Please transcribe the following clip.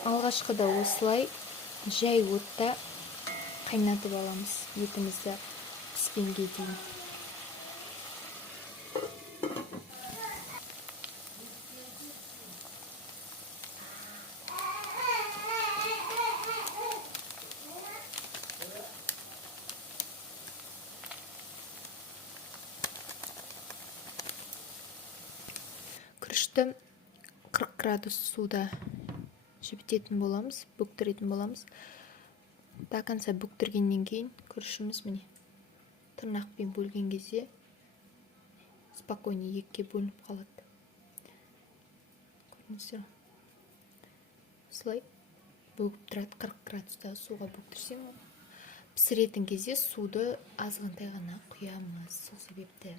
Алғашқыда осылай жай отта қайнатып аламыз етімізді піскенге дейін. Күрішті 40 градус суда жібітетін боламыз, бөктіретін боламыз. До конца бөктіргеннен кейін күрішіміз міне тырнақпен бөлген кезде спокойно екіге бөлініп қалады. Көрдіңіздер? Осылай бөгіп тұрады. 40 градуста суға бөктірсем, пісіретін кезде суды азғантай ғана құямыз. Сол себепті